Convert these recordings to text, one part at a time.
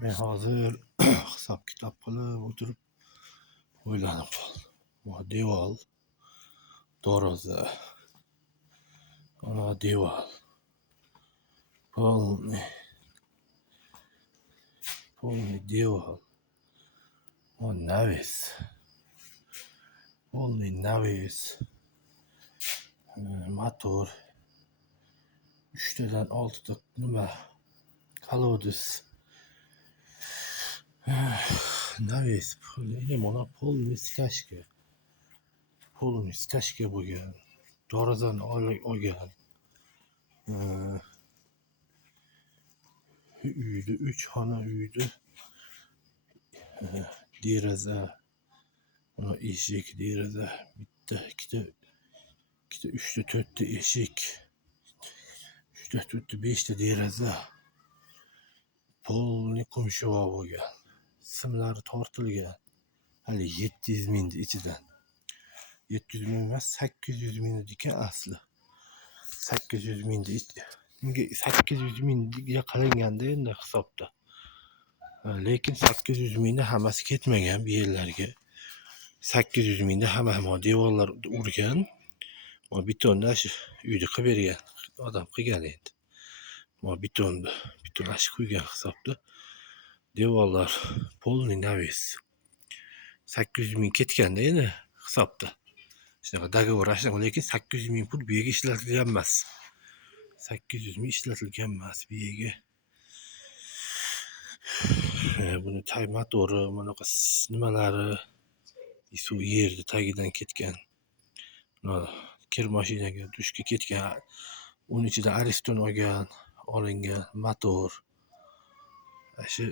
Men hozir hisob kitob qilib o'tirib o'ylanib qoldim. Deval, doroza, ana deval, полный deval, navis, полный navis, motor, 3tadan 6ta nima, kolodis, navis, mana полный stashka bo'lgan. Dorazani olgan. Uyda 3 xona uyda deraza, mana eshik, deraza, bitta, ikkita, 3ta, 4ta eshik, 3ta, 4ta, 5ta deraza. Polni qumshuvoq bo'lgan. Simlari tortilgan. Hali 700 mingni ichidan. 700 ming emas, 800 mingnikiga asli. 800 mingni ichida. Unga 800 mingga qilinganda endi hisobda. Lekin 800 mingni hammasi ketmagan bu yerlarga. 800 mingda hamma devorlar urgan. Bu betonni shu uyda qilib bergan. Odam qilgan endi. Bu betonni ashi qo'ygan hisobda. Devorlar полный navis. 800 ming ketganda endi hisobda. Shunaqa dogovor ashnaqa, lekin 800 ming pul bu yerga ishlatilgan emas. 800 ming ishlatilgan emas bu yerga. Buni motori, bunaqa nimalari suv yerni tagidan ketgan. Kir mashinaga dushga ketgan. Uning ichida ariston olingan motor. Shu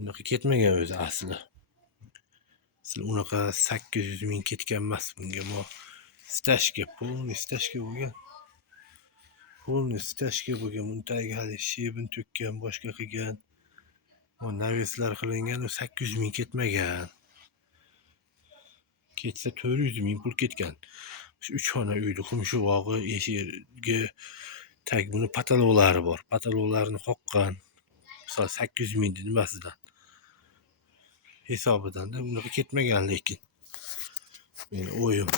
unaqa ketmagan o'zi asli. Unaqa 800 ming ketgan emas bunga. Bu stashka, полный stashka bo'lgan. Полный stashka bo'lgan. Buni tagiga hali shebin to'kkan, boshqa qilgan. Bu navislar qilingan, 800 ming ketmagan. Ketsa 400 ming pul ketgan. Shu 3 xona uyda qumshuvog'i, eshigi, tag buni pataloqlari bor. Pataloqlarni qoqqan. Misol 800 mingni nimasidan. Hisobidan-da unaqa ketmagan lekin. Men o'yim